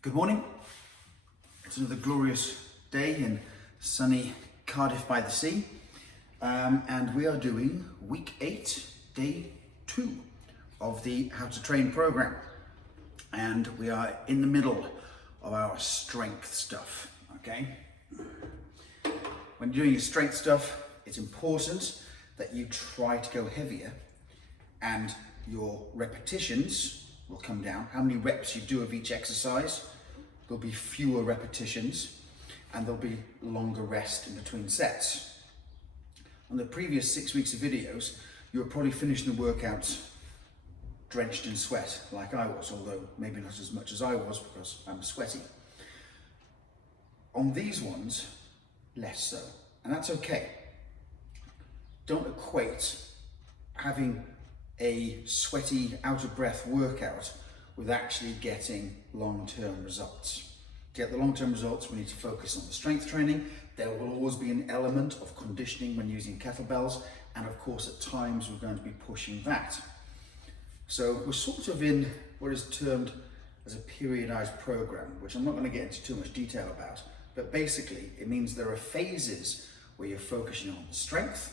Good morning. It's another glorious day in sunny Cardiff by the sea, and we are doing week 8, day 2 of the How to Train program, and we are in the middle of our strength stuff. Okay, when you're doing your strength stuff, it's important that you try to go heavier, and your repetitions will come down. How many reps you do of each exercise, there'll be fewer repetitions and there'll be longer rest in between sets. On the previous 6 weeks of videos, you were probably finishing the workouts drenched in sweat like I was, although maybe not as much as I was because I'm sweaty. On these ones, less so, and that's okay. Don't equate having a sweaty, out of breath workout with actually getting long-term results. To get the long-term results, we need to focus on the strength training. There will always be an element of conditioning when using kettlebells, and of course at times we're going to be pushing that. So we're sort of in what is termed as a periodized program, which I'm not going to get into too much detail about, but basically it means there are phases where you're focusing on the strength,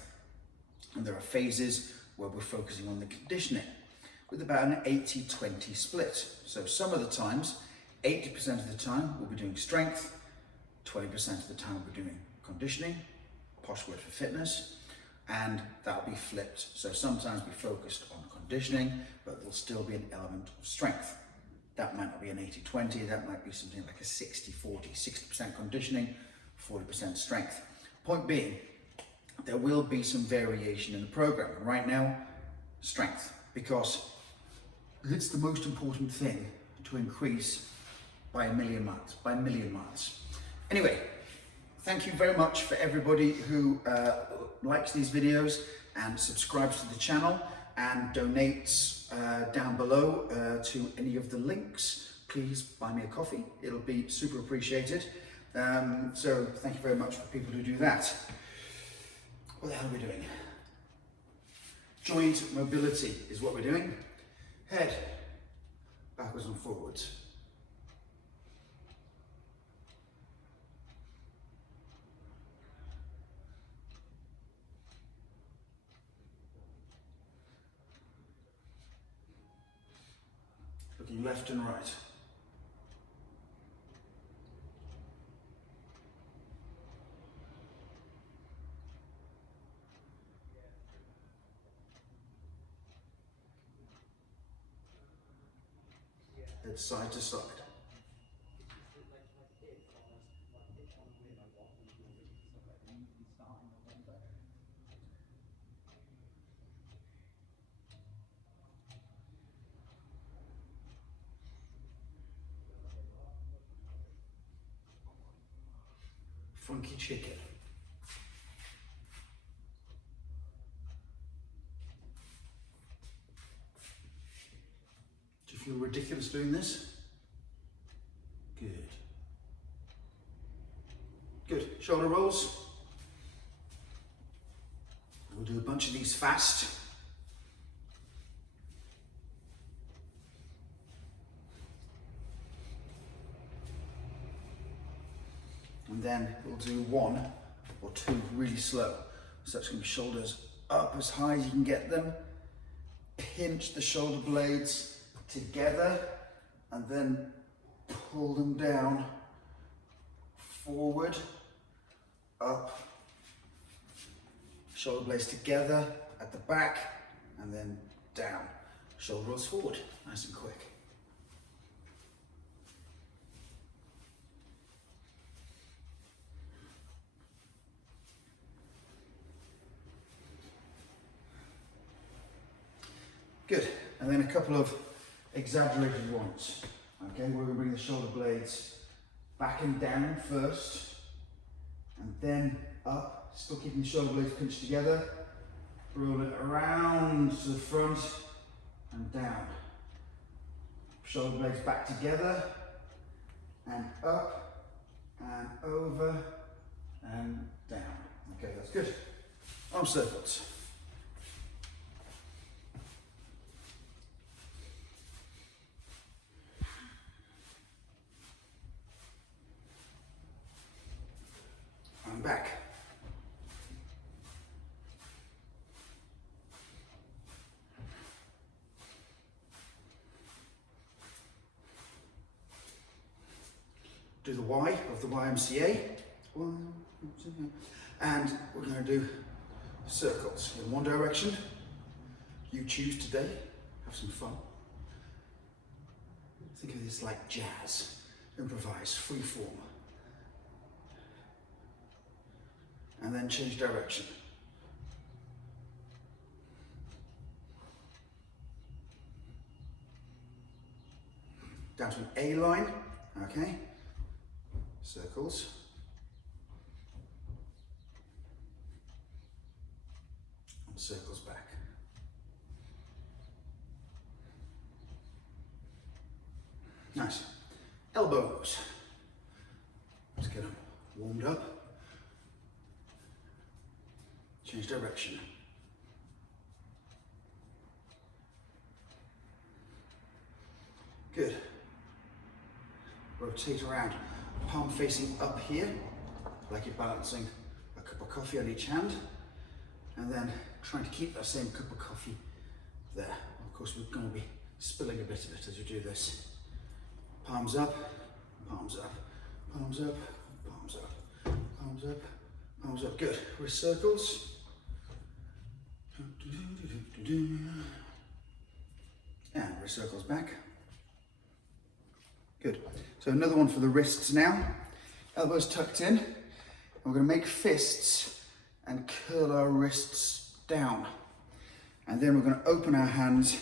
and there are phases where we're focusing on the conditioning, with about an 80-20 split. So some of the times, 80% of the time we'll be doing strength, 20% of the time we're doing conditioning, posh word for fitness, and that'll be flipped. So sometimes we focused on conditioning, but there'll still be an element of strength. That might not be an 80-20, that might be something like a 60-40, 60% conditioning, 40% strength. Point being, there will be some variation in the program. Right now, strength, because it's the most important thing to increase by a million miles. Anyway, thank you very much for everybody who likes these videos and subscribes to the channel and donates down below to any of the links. Please buy me a coffee. It'll be super appreciated. So thank you very much for people who do that. What the hell are we doing? Joint mobility is what we're doing. Head backwards and forwards. Looking left and right. Head side to side. Funky chicken. Do you feel ridiculous doing this? Good. Good. Shoulder rolls. We'll do a bunch of these fast. And then we'll do 1 or 2 really slow. So that's going to be shoulders up as high as you can get them. Pinch the shoulder blades together and then pull them down, forward, up, shoulder blades together at the back, and then down. Shoulder rolls forward, nice and quick. Good, and then a couple of exaggerated ones. Okay, we're going to bring the shoulder blades back and down first, and then up, still keeping the shoulder blades pinched together. Roll it around to the front and down. Shoulder blades back together, and up, and over, and down. Okay, that's good. Arm circles. do the Y of the YMCA. And we're going to do circles in one direction. You choose today, have some fun. Think of this like jazz, improvise, free form. And then change direction. Down to an A line, okay? Circles. And circles back. Nice. Elbows. Let's get them warmed up. Change direction. Good. Rotate around. Palm facing up here, like you're balancing a cup of coffee on each hand. And then trying to keep that same cup of coffee there. Of course, we're going to be spilling a bit of it as we do this. Palms up, palms up, palms up, palms up, palms up, palms up. Good. Wrist circles. And wrist circles back. Good. So another one for the wrists now. Elbows tucked in. And we're going to make fists and curl our wrists down. And then we're going to open our hands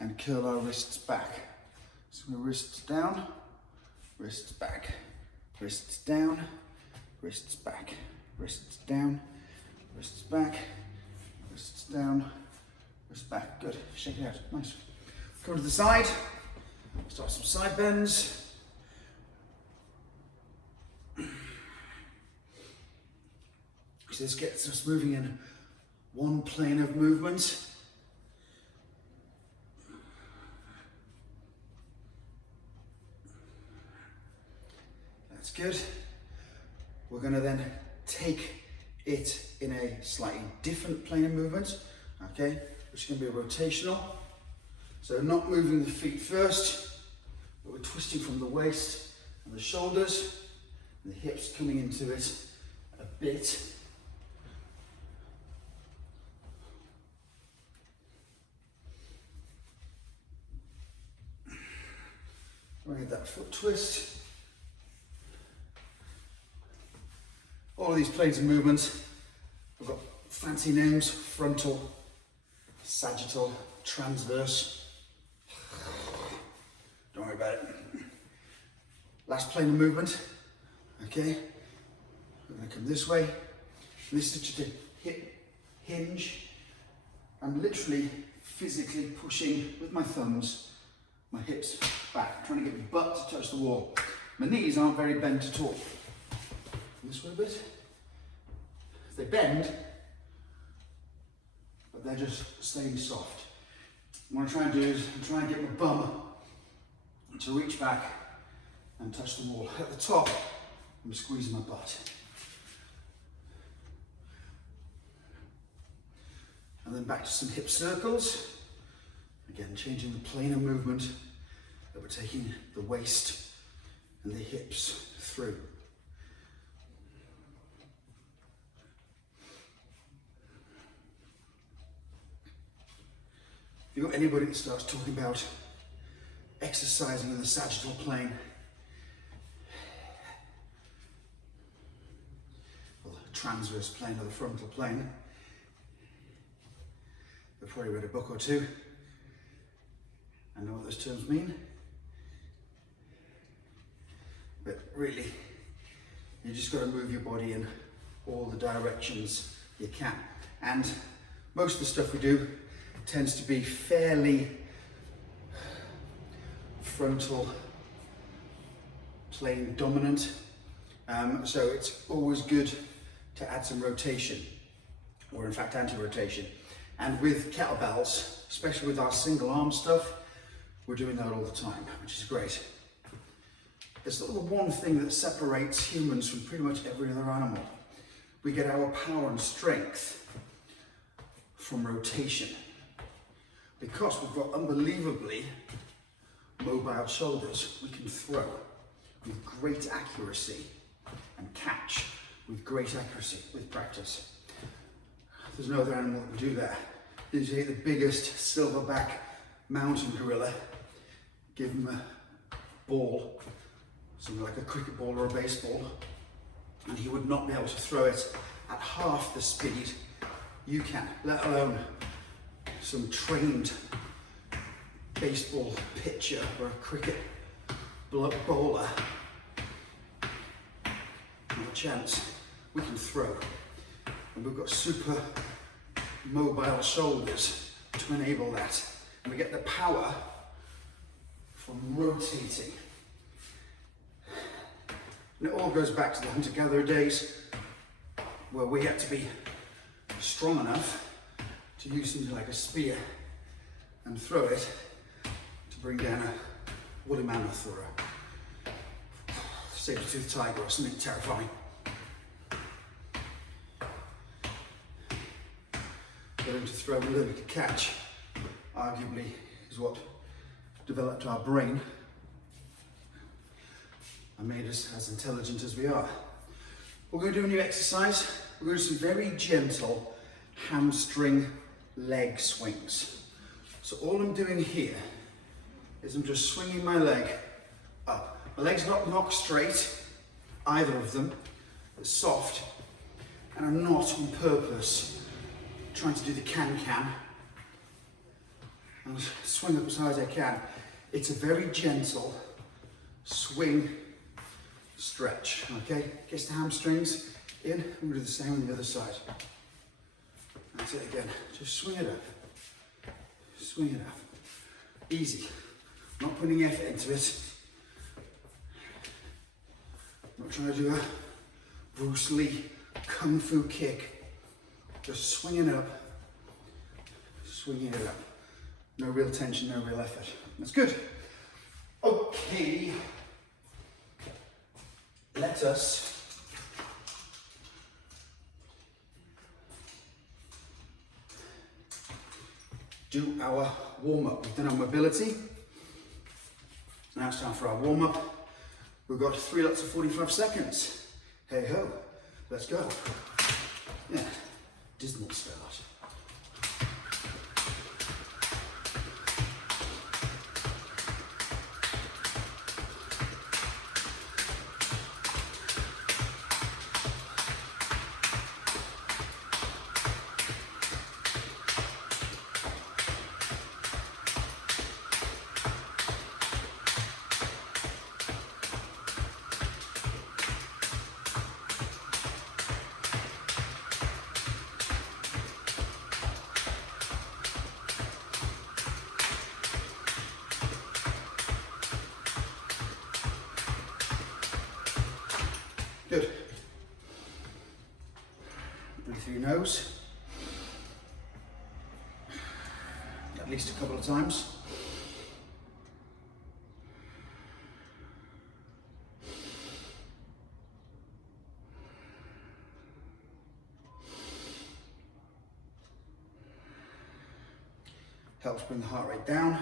and curl our wrists back. So wrists down, wrists back, wrists down, wrists back, wrists down, wrists back, wrists down, wrists back. Good. Shake it out. Nice. Come to the side. Start some side bends. So this gets us moving in one plane of movement. That's good. We're going to then take it in a slightly different plane of movement, okay, which is going to be rotational. So not moving the feet first, but we're twisting from the waist and the shoulders, and the hips coming into it a bit. We're going to get that foot twist. All of these planes of movement have got fancy names: frontal, sagittal, transverse. Don't worry about it. Last plane of movement. Okay, we're going to come this way. This is just a hip hinge. I'm literally physically pushing with my thumbs my hips back, trying to get my butt to touch the wall. My knees aren't very bent at all. This way a bit. They bend, but they're just staying soft. What I'm trying to do is try and get my bum to reach back and touch the wall. At the top, I'm squeezing my butt. And then back to some hip circles. Again, changing the plane of movement that we're taking the waist and the hips through. If you've got anybody that starts talking about exercising in the sagittal plane, or the transverse plane or the frontal plane, they've probably read a book or two and know what those terms mean. But really, you just got to move your body in all the directions you can. And most of the stuff we do tends to be fairly frontal plane dominant. So it's always good to add some rotation, or in fact anti-rotation. And with kettlebells, especially with our single arm stuff, we're doing that all the time, which is great. It's sort of the one thing that separates humans from pretty much every other animal. We get our power and strength from rotation, because we've got unbelievably mobile shoulders. We can throw with great accuracy and catch with great accuracy with practice. There's no other animal that can do that. You take the biggest silverback mountain gorilla, give him a ball, something like a cricket ball or a baseball, and he would not be able to throw it at half the speed you can, let alone some trained baseball pitcher or a cricket bowler. Not a chance. We can throw, and we've got super mobile shoulders to enable that, and we get the power from rotating. And it all goes back to the hunter-gatherer days, where we had to be strong enough to use something like a spear and throw it to bring down a woolly mammoth or a saber-toothed tiger or something terrifying. Learning to throw and learning to catch, arguably, is what developed our brain and made us as intelligent as we are. We're going to do a new exercise. We're going to do some very gentle hamstring leg swings. So all I'm doing here is I'm just swinging my leg up. My leg's not knocked straight, either of them. It's soft, and I'm not on purpose trying to do the can-can and swing up as high as I can. It's a very gentle swing stretch, okay? Gets the hamstrings in, we'll do the same on the other side. That's it again, just swing it up. Swing it up. Easy. Not putting effort into it. Not trying to do a Bruce Lee kung fu kick. Just swinging up, swinging it up. No real tension, no real effort. That's good. Okay. Let us do our warm-up. We've done our mobility. Now it's time for our warm-up. We've got 3 lots of 45 seconds. Hey ho, let's go. Yeah. Dismal start. Good. Breathe through your nose. At least a couple of times. Helps bring the heart rate down.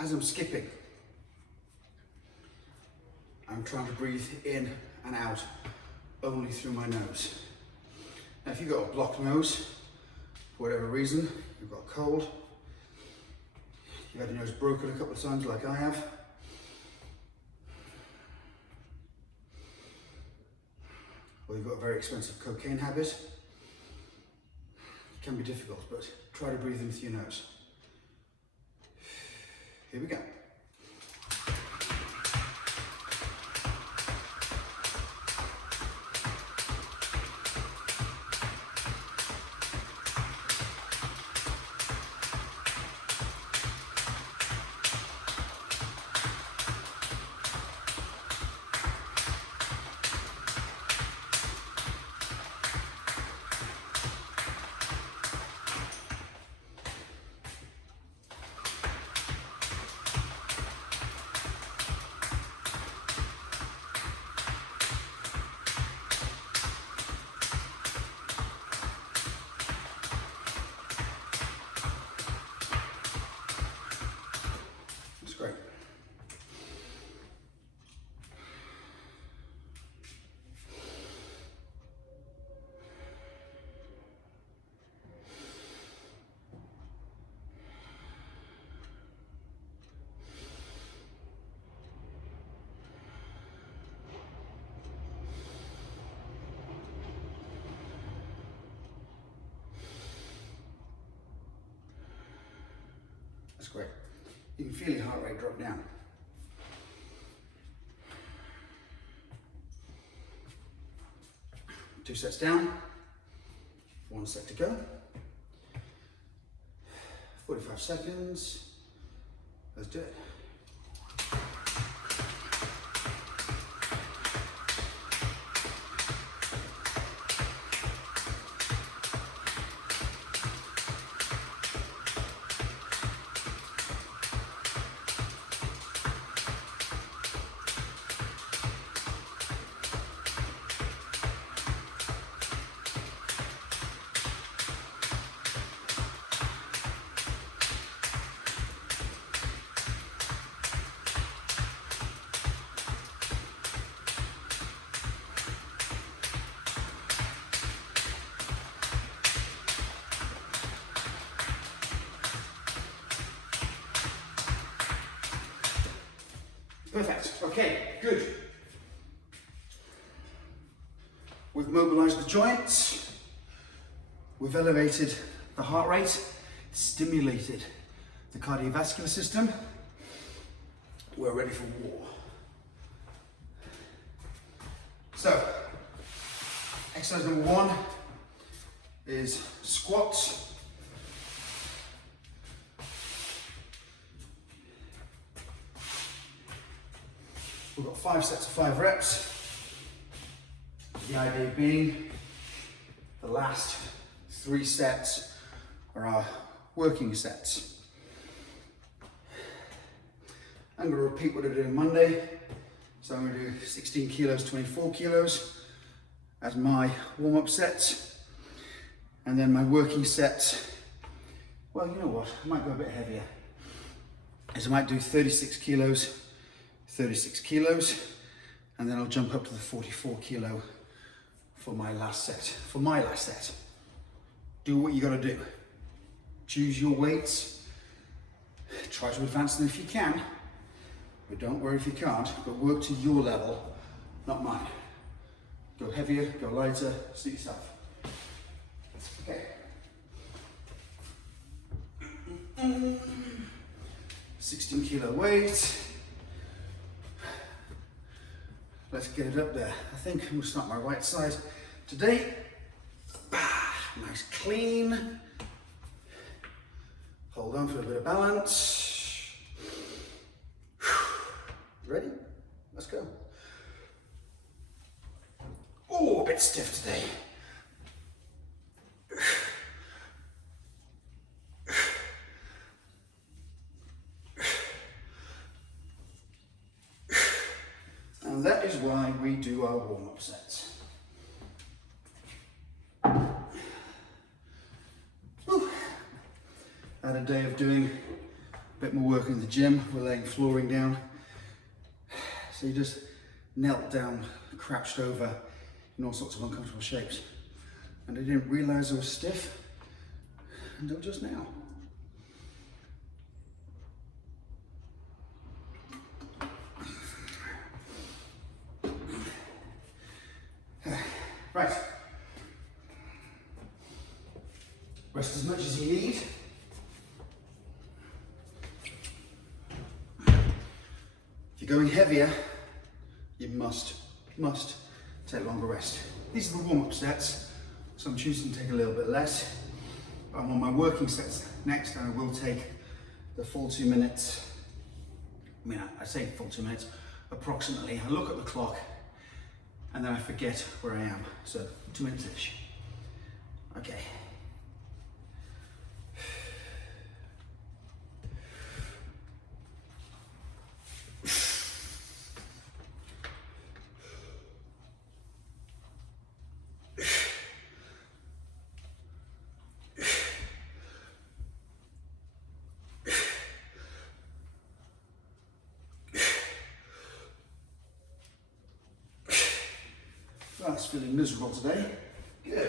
As I'm skipping, I'm trying to breathe in and out only through my nose. Now, if you've got a blocked nose, for whatever reason, you've got a cold, you've had your nose broken a couple of times like I have, or you've got a very expensive cocaine habit, it can be difficult, but try to breathe in through your nose. Here we go. That's great. You can feel your heart rate drop down. Two sets down, one set to go. 45 seconds. Let's do it. Perfect. Okay, good. We've mobilized the joints. We've elevated the heart rate, stimulated the cardiovascular system. We're ready for war. So, exercise number one is squats. We've got 5 sets of 5 reps. The idea being the last 3 sets are our working sets. I'm going to repeat what I did on Monday. So I'm going to do 16 kilos, 24 kilos as my warm-up sets. And then my working sets, well, you know what, I might go a bit heavier. As I might do 36 kilos, 36 kilos, and then I'll jump up to the 44 kilo for my last set. Do what you gotta do. Choose your weights. Try to advance them if you can, but don't worry if you can't, but work to your level, not mine. Go heavier, go lighter, suit yourself. Okay. 16 kilo weight. Let's get it up there. I think I'm gonna start my right side today. Nice clean. Hold on for a bit of balance. Ready? Let's go. Oh, a bit stiff today. And that is why we do our warm-up sets. Whew. Had a day of doing a bit more work in the gym. We're laying flooring down. So you just knelt down, crouched over in all sorts of uncomfortable shapes. And I didn't realize I was stiff until just now. Right. Rest as much as you need. If you're going heavier, you must take longer rest. These are the warm-up sets, so I'm choosing to take a little bit less. I'm on my working sets next, and I will take the full 2 minutes. I mean, I say full 2 minutes, approximately. I look at the clock, and then I forget where I am. So 2 minutes-ish. Okay. Well, it's feeling miserable today. Good.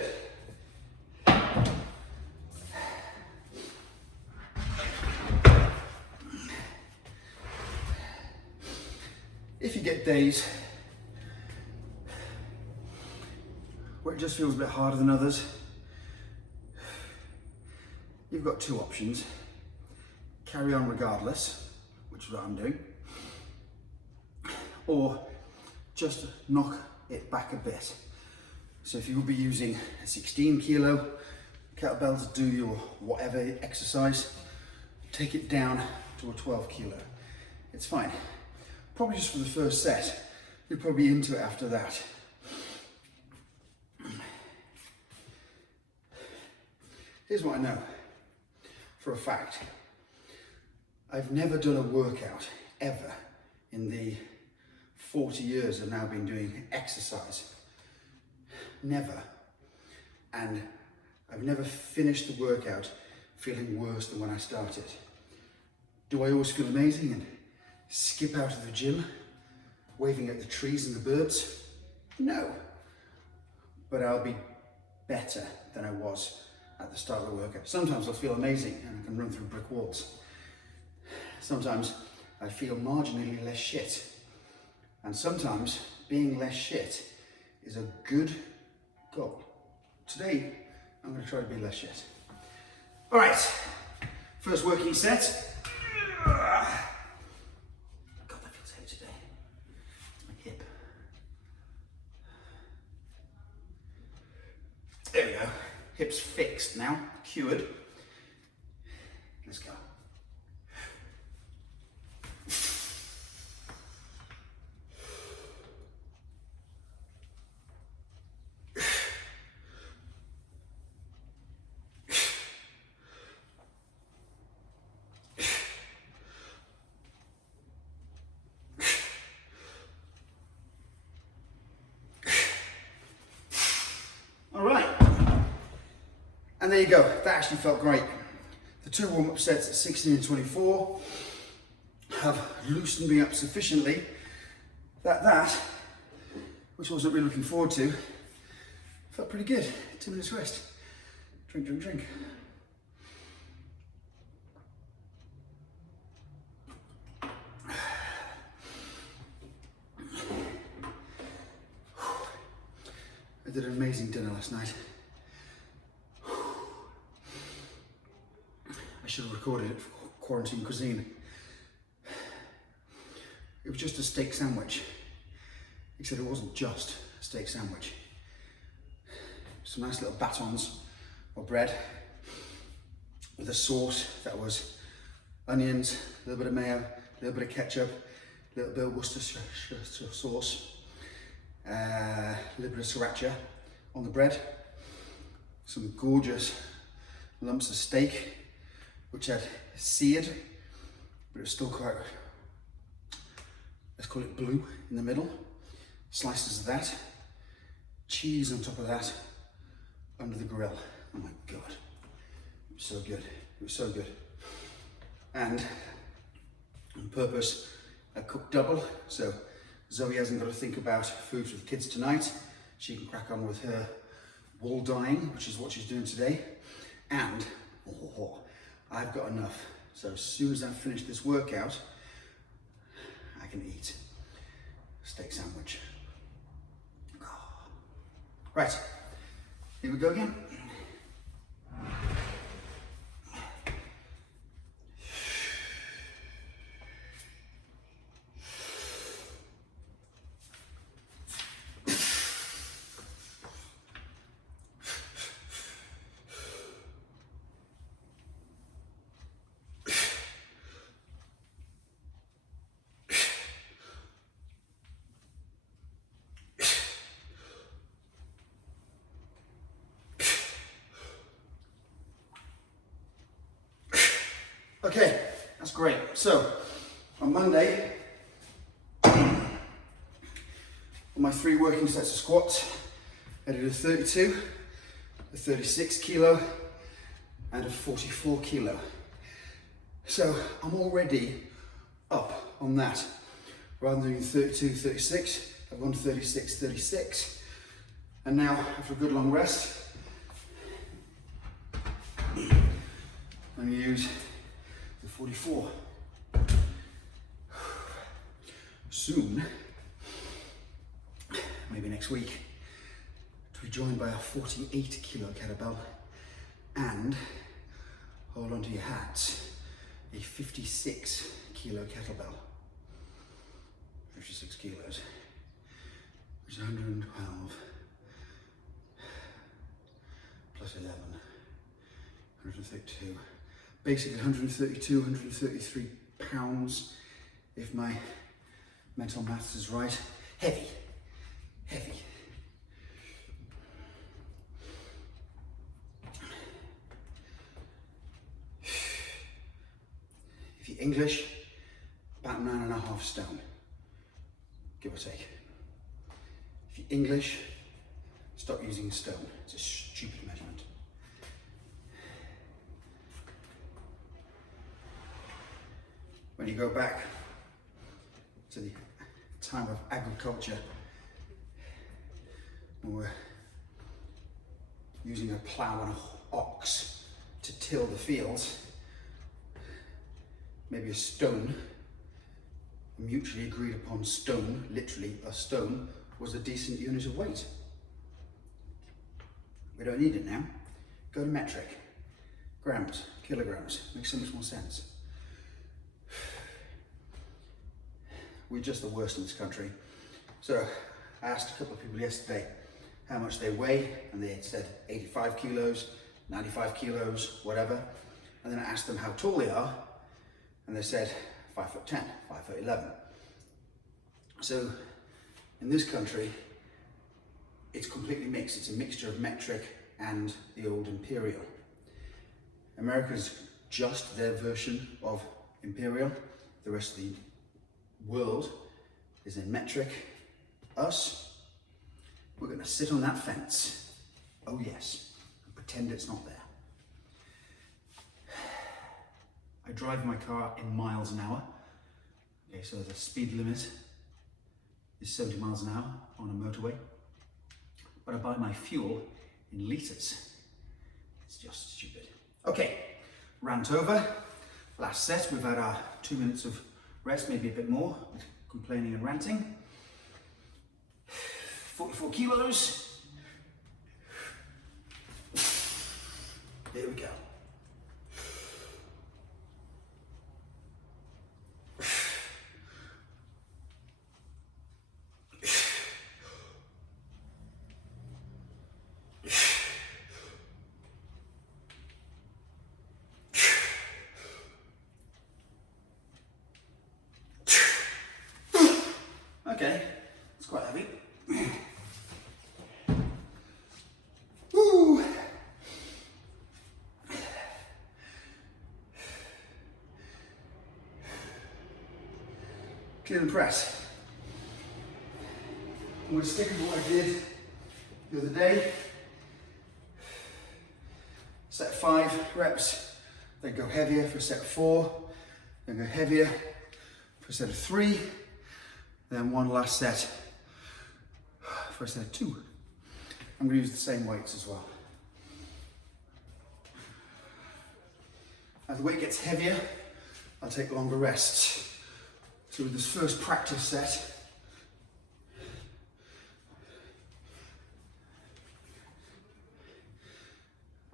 If you get days where it just feels a bit harder than others, you've got 2 options. carry on regardless, which is what I'm doing, or just knock it back a bit. So if you will be using a 16 kilo kettlebell to do your whatever exercise, take it down to a 12 kilo. It's fine. Probably just for the first set. You're probably into it after that. Here's what I know for a fact. I've never done a workout ever in the 40 years I've now been doing exercise. Never. And I've never finished the workout feeling worse than when I started. Do I always feel amazing and skip out of the gym waving at the trees and the birds? No. But I'll be better than I was at the start of the workout. Sometimes I'll feel amazing and I can run through brick walls. Sometimes I feel marginally less shit. And sometimes being less shit is a good goal. Today, I'm going to try to be less shit. All right, first working set. God, that feels heavy today. It's my hip. There we go. Hips fixed now, cured. Let's go. All right. And there you go, that actually felt great. The two warm-up sets at 16 and 24 have loosened me up sufficiently that, which I wasn't really looking forward to, felt pretty good. 2 minutes rest. Drink, drink, drink. I did an amazing dinner last night. I should have recorded it for quarantine cuisine. It was just a steak sandwich, except it wasn't just a steak sandwich. Some nice little batons of bread with a sauce that was onions, a little bit of mayo, a little bit of ketchup, a little bit of Worcestershire sauce, a little bit of sriracha on the bread, some gorgeous lumps of steak, which I'd seared, but it was still quite, let's call it blue in the middle. Slices of that, cheese on top of that, under the grill. Oh my God, it was so good, it was so good. And on purpose, I cooked double, so Zoe hasn't got to think about food for the kids tonight. She can crack on with her wool dyeing, which is what she's doing today. And, I've got enough. So as soon as I've finished this workout, I can eat a steak sandwich. Right, here we go again. Okay, that's great. So, on Monday, on my 3 working sets of squats, I did a 32, a 36 kilo, and a 44 kilo. So, I'm already up on that. Rather than doing 32, 36, I've gone to 36, 36. And now, after a good long rest, I'm going to use the 44. Soon, maybe next week, to be joined by a 48 kilo kettlebell, and hold on to your hats, a 56 kilo kettlebell. 56 kilos, which is 112 plus 11, 132. Basically 132, 133 pounds, if my mental maths is right. Heavy, heavy. If you're English, about 9.5 stone, give or take. If you're English, stop using stone. It's a stupid measurement. When you go back to the time of agriculture, when we're using a plough and an ox to till the fields, maybe a stone, a mutually agreed upon stone, literally a stone, was a decent unit of weight. We don't need it now. Go to metric, grams, kilograms, makes so much more sense. We're just the worst in this country. So I asked a couple of people yesterday how much they weigh, and they had said 85 kilos, 95 kilos, whatever. And then I asked them how tall they are, and they said 5'10", 5'11". So in this country, it's completely mixed. It's a mixture of metric and the old imperial. America's just their version of imperial. The rest of the world is in metric. Us, we're going to sit on that fence. Oh yes, and pretend it's not there. I drive my car in miles an hour. Okay, so the speed limit is 70 miles an hour on a motorway. But I buy my fuel in litres. It's just stupid. Okay, rant over. Last set, we've had our 2 minutes of rest, maybe a bit more, with complaining and ranting. 44 kilos. Here we go. Okay, it's quite heavy. Woo! Clean and press. I'm going to stick with what I did the other day. Set 5 reps, then go heavier for set 4, then go heavier for set of 3. Then one last set for a set of 2. I'm going to use the same weights as well. As the weight gets heavier, I'll take longer rests. So with this first practice set,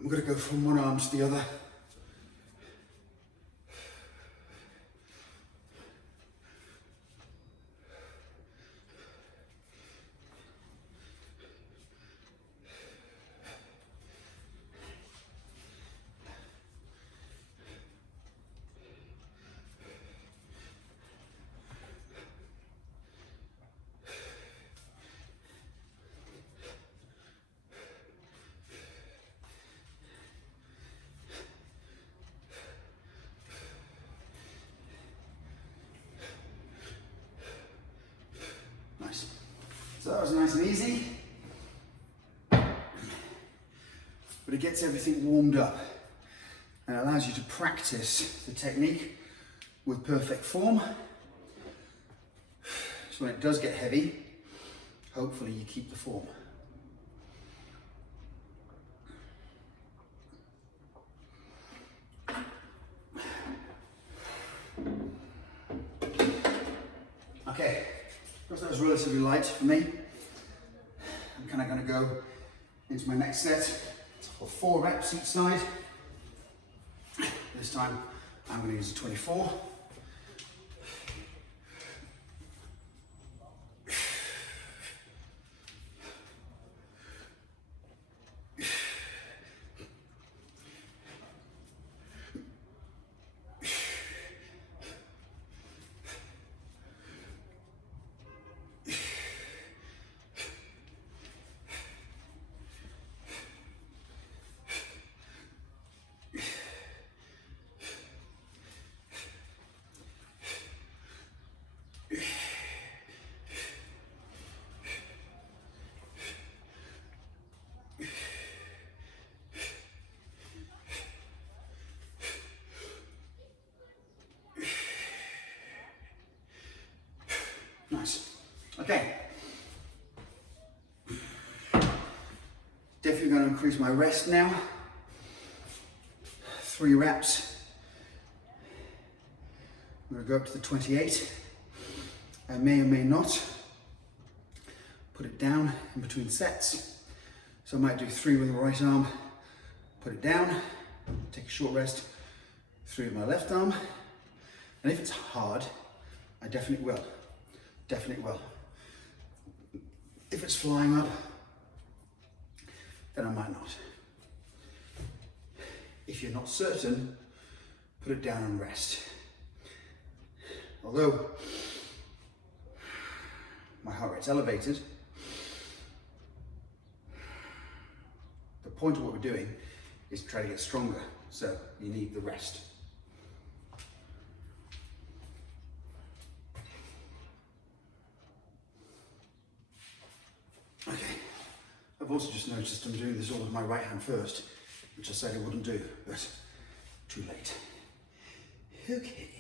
I'm going to go from one arm to the other. Nice. So that was nice and easy. But it gets everything warmed up and it allows you to practice the technique with perfect form. So when it does get heavy, hopefully you keep the form. Okay, because that was relatively light for me, I'm kind of going to go into my next set for 4 reps each side. This time I'm going to use a 24. Nice. Okay. Definitely going to increase my rest now. 3 reps. I'm going to go up to the 28. I may or may not put it down in between sets. So I might do 3 with the right arm, put it down, take a short rest, 3 with my left arm. And if it's hard, I definitely will. Definitely will. If it's flying up, then I might not. If you're not certain, put it down and rest. Although my heart rate's elevated, the point of what we're doing is to try to get stronger, so you need the rest. Okay, I've also just noticed I'm doing this all with my right hand first, which I said I wouldn't do, but too late. Okay.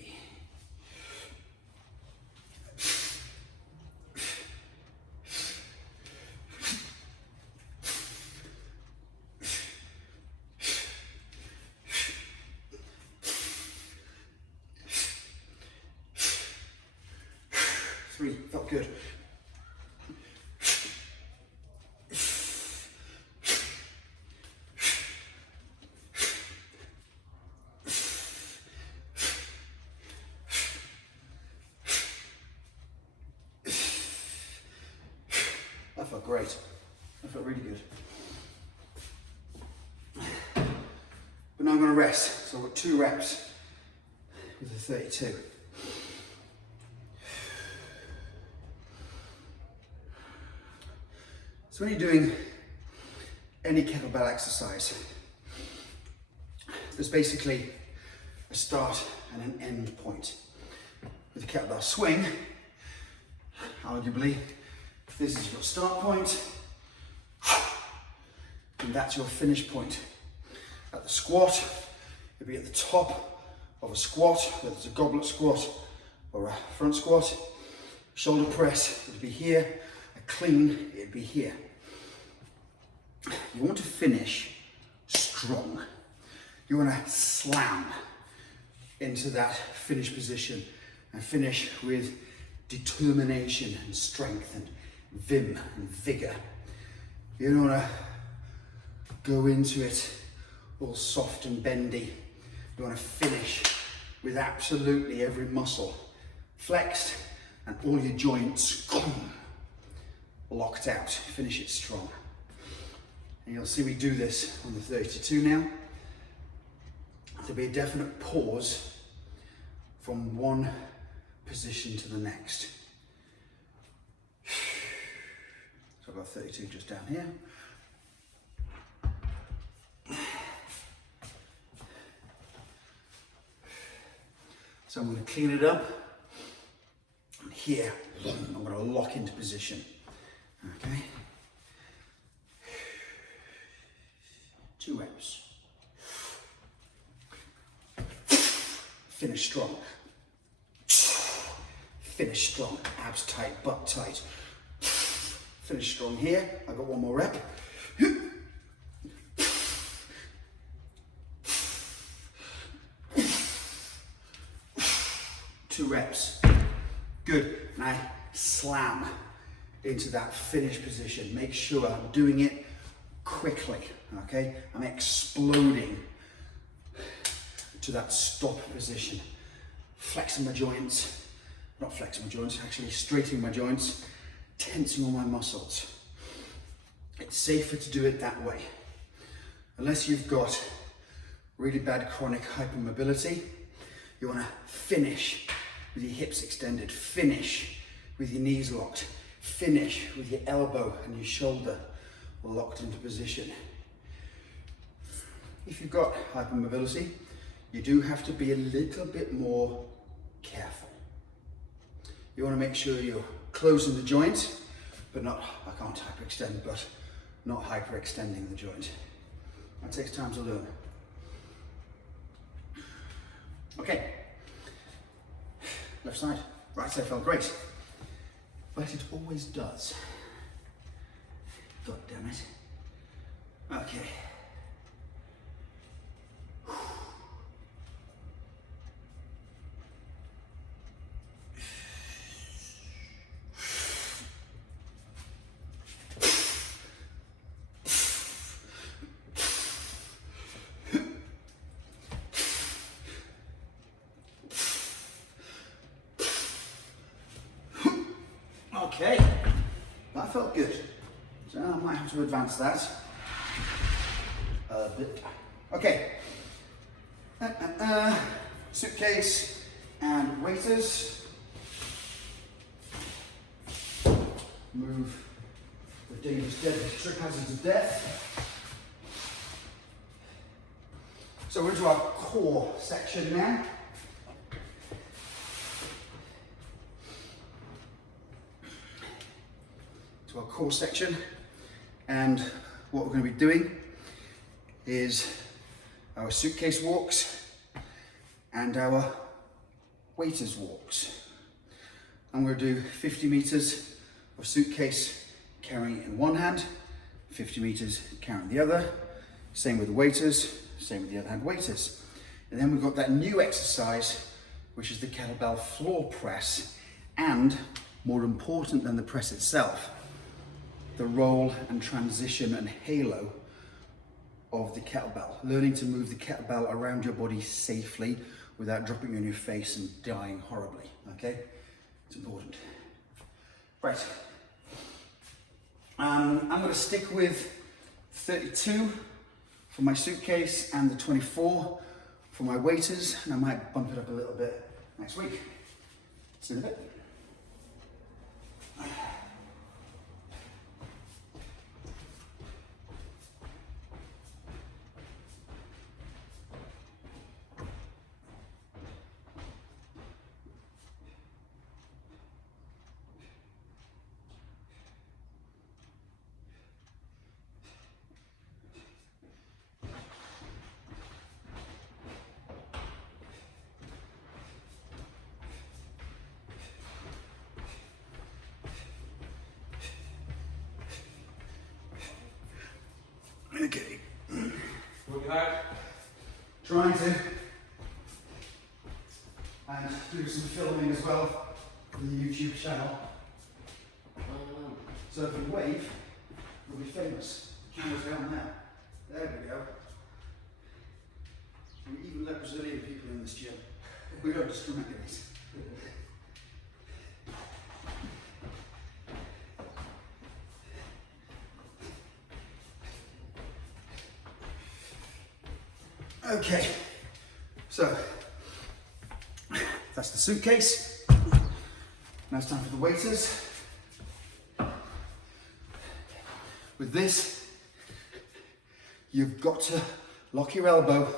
Three, felt good. That felt great. That felt really good. But now I'm going to rest. So I've got 2 reps with the 32. So when you're doing any kettlebell exercise, there's basically a start and an end point. With the kettlebell swing, arguably, this is your start point, and that's your finish point. At the squat, you'll be at the top of a squat, whether it's a goblet squat or a front squat. Shoulder press would be here, a clean, it'd be here. You want to finish strong. You want to slam into that finish position and finish with determination and strength and vim and vigor. You don't want to go into it all soft and bendy. You want to finish with absolutely every muscle flexed and all your joints locked out. Finish it strong. And you'll see we do this on the 32 now. There'll be a definite pause from one position to the next. So I've got 32 just down here. So I'm going to clean it up. And here, I'm going to lock into position. Okay. 2 reps. Finish strong. Finish strong. Abs tight, butt tight. Finish strong here. I've got 1 more rep. 2 reps. Good. And I slam into that finish position. Make sure I'm doing it quickly. Okay? I'm exploding to that stop position. Flexing my joints, not flexing my joints, actually straightening my joints, tensing all my muscles. It's safer to do it that way. Unless you've got really bad chronic hypermobility, you want to finish with your hips extended, finish with your knees locked, finish with your elbow and your shoulder locked into position. If you've got hypermobility, you do have to be a little bit more careful. You want to make sure you're closing the joint, but not, I can't hyperextend, but not hyperextending the joint. That takes time to learn. Okay, left side, right side felt great, but it always does. God damn it. Okay. Okay, that felt good. So I might have to advance that a bit. Okay, suitcase and waiters. Move the dangerous deadly trip hazards of death. So we're into our core section now. Our core section, and what we're going to be doing is our suitcase walks and our waiters walks. I'm going to do 50 meters of suitcase carrying in one hand, 50 meters carrying the other, same with the waiters, same with the other hand waiters. And then we've got that new exercise, which is the kettlebell floor press, and more important than the press itself, the roll and transition and halo of the kettlebell. Learning to move the kettlebell around your body safely without dropping on your face and dying horribly, okay? It's important. Right. I'm gonna stick with 32 for my suitcase and the 24 for my waiters, and I might bump it up a little bit next week. See you in a bit. Okay. Trying to, and do some filming as well for the YouTube channel. So if you wave, you'll be famous. The camera's down there. There we go. We even let Brazilian people in this gym. We don't discriminate. Okay, so that's the suitcase. Now it's time for the waiters. With this, you've got to lock your elbow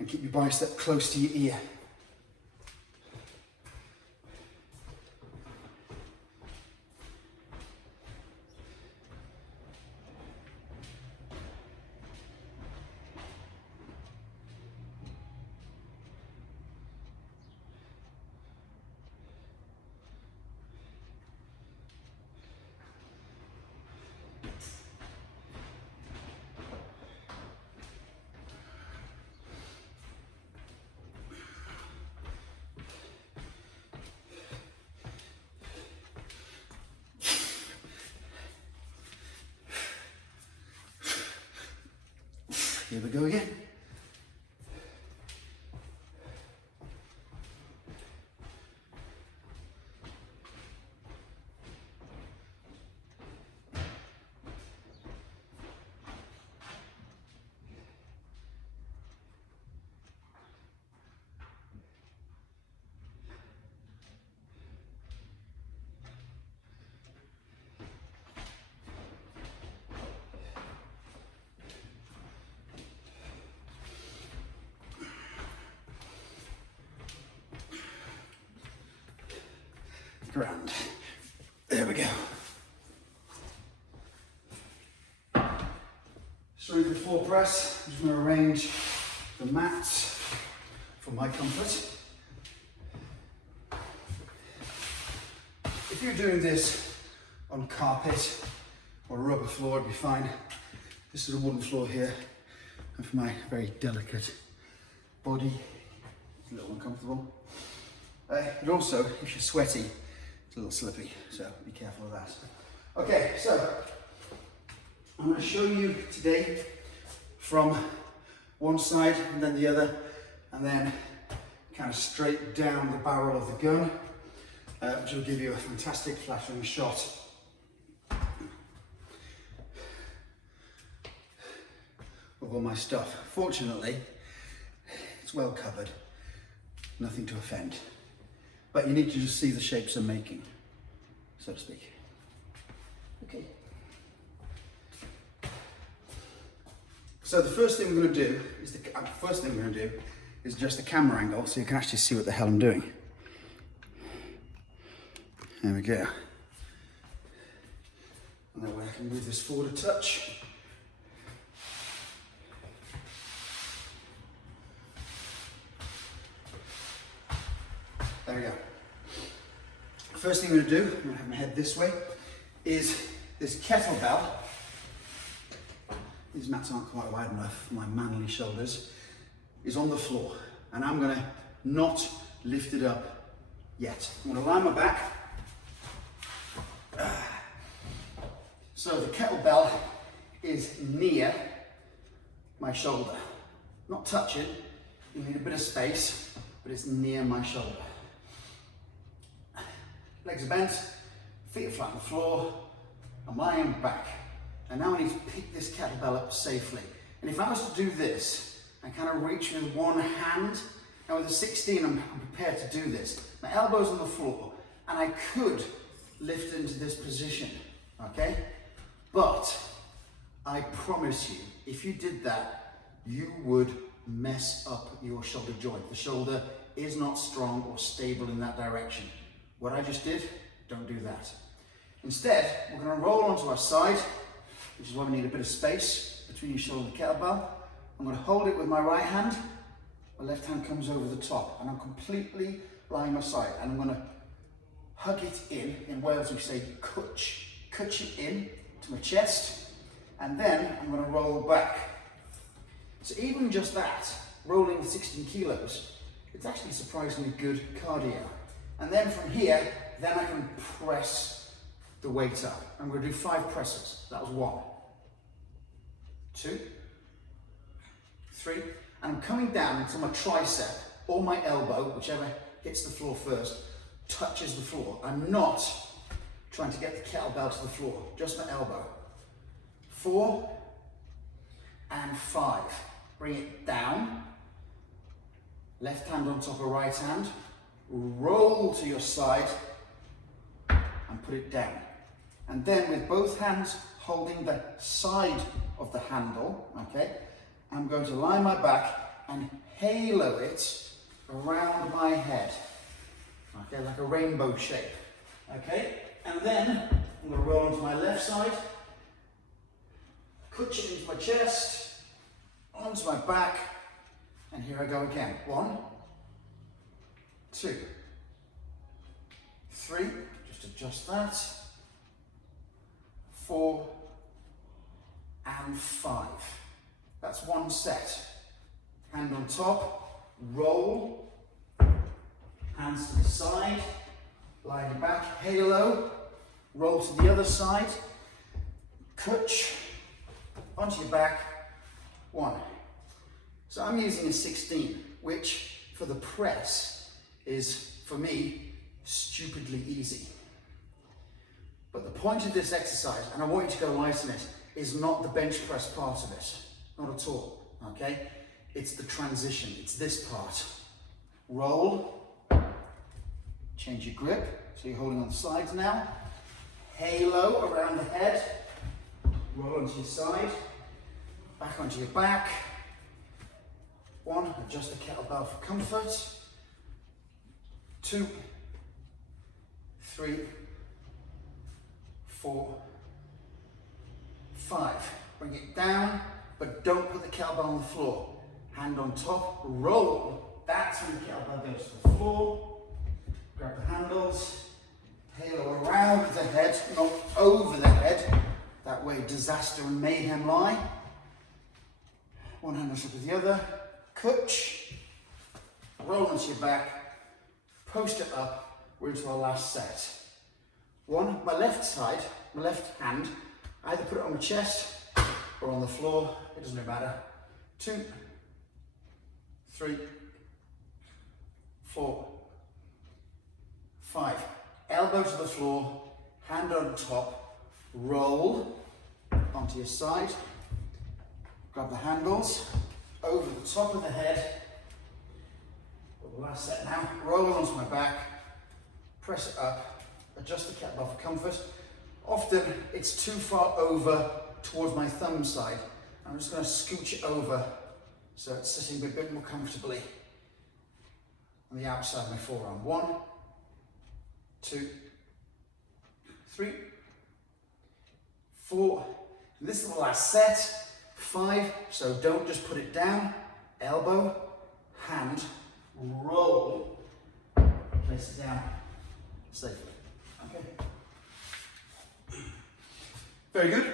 and keep your bicep close to your ear. Here we go again. Grand. There we go. Strength of floor press. I'm just going to arrange the mats for my comfort. If you're doing this on carpet or a rubber floor, it'd be fine. This is a wooden floor here, and for my very delicate body, it's a little uncomfortable. But also, if you're sweaty, it's a little slippy, so be careful of that. Okay, so I'm going to show you today from one side and then the other, and then kind of straight down the barrel of the gun, which will give you a fantastic flattering shot. Of all my stuff. Fortunately, it's well covered, nothing to offend. But you need to just see the shapes I'm making, so to speak. Okay. So the first thing we're going to do is adjust the camera angle so you can actually see what the hell I'm doing. There we go. And that way I can move this forward a touch. There we go. First thing I'm going to do, I'm going to have my head this way, is this kettlebell. These mats aren't quite wide enough for my manly shoulders, is on the floor. And I'm going to not lift it up yet. I'm going to lie my back. So the kettlebell is near my shoulder. Not touching, you need a bit of space, but it's near my shoulder. Legs are bent, feet are flat on the floor, I'm lying back. And now I need to pick this kettlebell up safely. And if I was to do this, I kind of reach with one hand, and with a 16 I'm prepared to do this. My elbow's on the floor, and I could lift into this position, okay? But I promise you, if you did that, you would mess up your shoulder joint. The shoulder is not strong or stable in that direction. What I just did, don't do that. Instead, we're going to roll onto our side, which is why we need a bit of space between your shoulder and the kettlebell. I'm going to hold it with my right hand, my left hand comes over the top, and I'm completely lying my side, and I'm going to hug it in Wales we say cwtch it in to my chest, and then I'm going to roll back. So even just that, rolling 16 kilos, it's actually surprisingly good cardio. And then from here, then I can press the weight up. I'm going to do 5 presses. That was 1, 2, 3, and I'm coming down until my tricep or my elbow, whichever hits the floor first, touches the floor. I'm not trying to get the kettlebell to the floor, just my elbow. 4 and 5. Bring it down. Left hand on top of right hand. Roll to your side and put it down. And then with both hands holding the side of the handle, okay, I'm going to lie my back and halo it around my head, okay, like a rainbow shape, okay? And then I'm going to roll onto my left side, cwtch it into my chest, onto my back, and here I go again. 1, 2, 3, just adjust that, 4 and 5. That's 1 set. Hand on top, roll, hands to the side, lie back, halo, roll to the other side, cwtch, onto your back, 1. So I'm using a 16, which for the press is, for me, stupidly easy. But the point of this exercise, and I want you to go light on it, is not the bench press part of it. Not at all, okay? It's the transition, it's this part. Roll, change your grip, so you're holding on the sides now. Halo around the head, roll onto your side, back onto your back. 1, adjust the kettlebell for comfort. 2, 3, 4, 5. Bring it down, but don't put the kettlebell on the floor. Hand on top, roll. That's when the kettlebell goes to the floor. Grab the handles, halo around the head, not over the head. That way disaster and mayhem lie. One hand on top of the other. Kutch. Roll onto your back. Post it up. We're into our last set. One, my left side, my left hand, either put it on my chest or on the floor. It doesn't really matter. 2, 3, 4, 5. Elbow to the floor, hand on top, roll onto your side, grab the handles, over the top of the head. The last set now, roll onto my back, press it up, adjust the kettlebell for comfort. Often it's too far over towards my thumb side. I'm just going to scooch it over so it's sitting a bit more comfortably on the outside of my forearm. 1, 2, 3, 4. And this is the last set. 5. So don't just put it down. Elbow, hand, roll, place it down safely. Okay. Very good.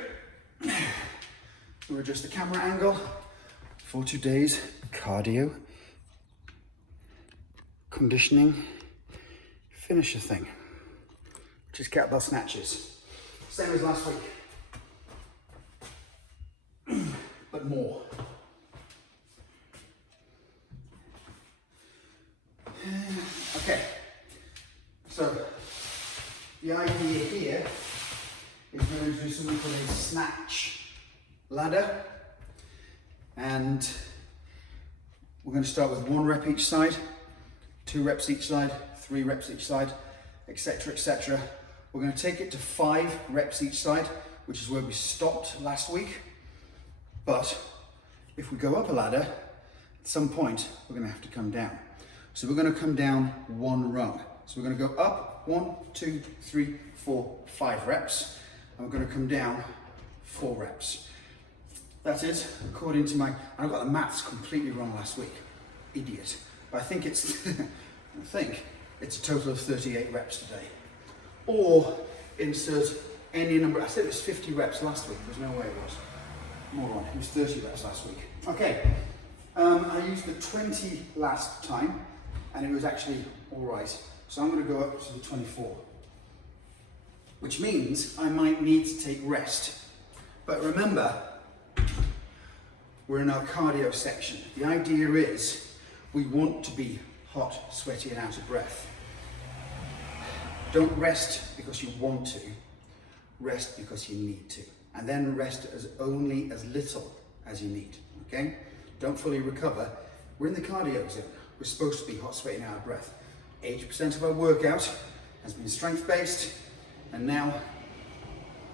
We'll adjust the camera angle for today's cardio conditioning finisher thing, which is kettlebell snatches. Same as last week, but more. Okay, so the idea here is we're going to do something called a snatch ladder, and we're going to start with 1 rep each side, 2 reps each side, 3 reps each side, etc, etc. We're going to take it to 5 reps each side, which is where we stopped last week. But if we go up a ladder, at some point we're going to have to come down. So we're going to come down 1 rung. So we're going to go up 1, 2, 3, 4, 5 reps, and we're going to come down 4 reps. That is, according to I got the maths completely wrong last week. Idiot. But I think it's a total of 38 reps today. Or insert any number. I said it was 50 reps last week. There's no way it was. Moron. It was 30 reps last week. Okay. I used the 20 last time, and it was actually all right. So I'm going to go up to the 24, which means I might need to take rest. But remember, we're in our cardio section. The idea is we want to be hot, sweaty, and out of breath. Don't rest because you want to, rest because you need to. And then rest only as little as you need, okay? Don't fully recover. We're in the cardio zone. We're supposed to be hot, sweaty, and out of breath. 80% of our workout has been strength-based, and now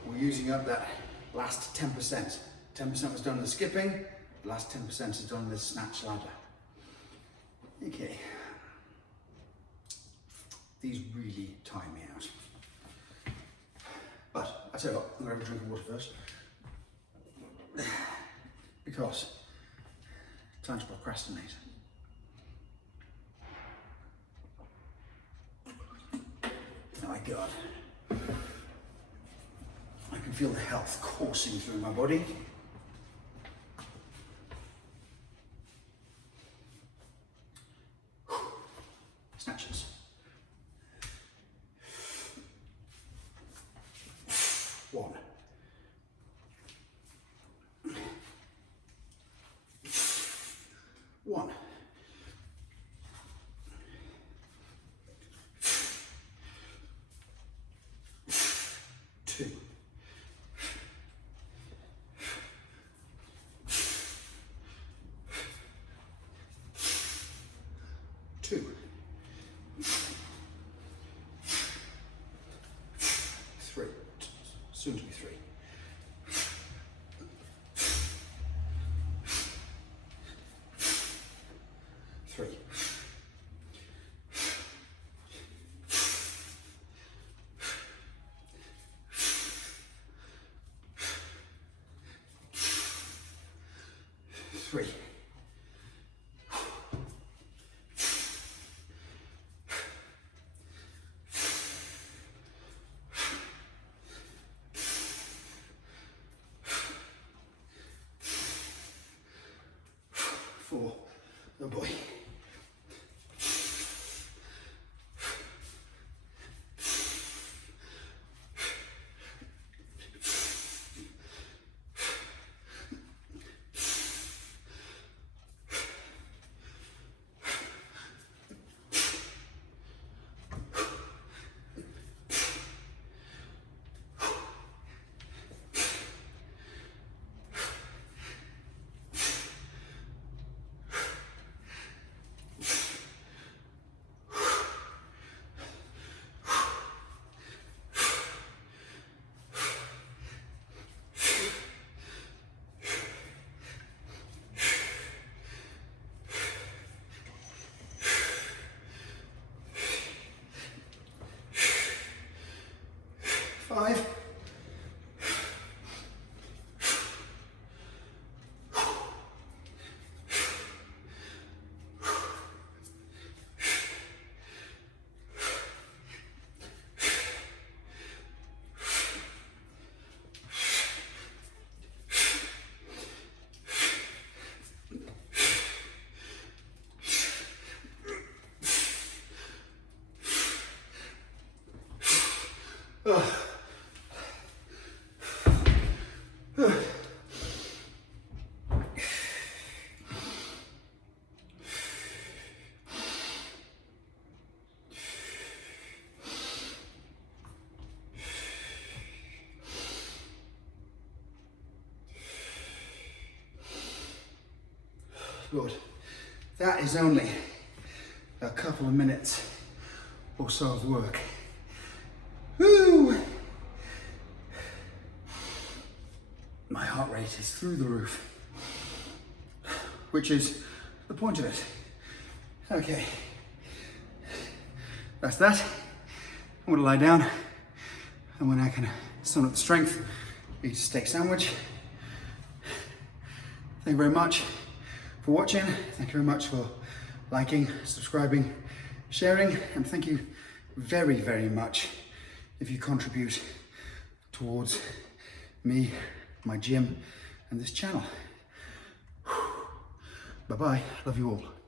we're using up that last 10%. 10% was done in the skipping, the last 10% is done in the snatch ladder. Okay. These really tire me out. But I tell you what, I'm going to have a drink of water first. Because time to procrastinate. Oh my God. I can feel the health coursing through my body. Snatches. 1. 1. 2. 2. 3. Soon to be 3. 3. Oh boy. Five. Good. That is only a couple of minutes or so of work. Woo! My heart rate is through the roof, which is the point of it. Okay, that's that. I'm gonna lie down, and when I can summon up the strength, eat a steak sandwich. Thank you very much for watching. Thank you very much for liking, subscribing, sharing, and thank you very, very much if you contribute towards me, my gym, and this channel. Bye-bye. Love you all.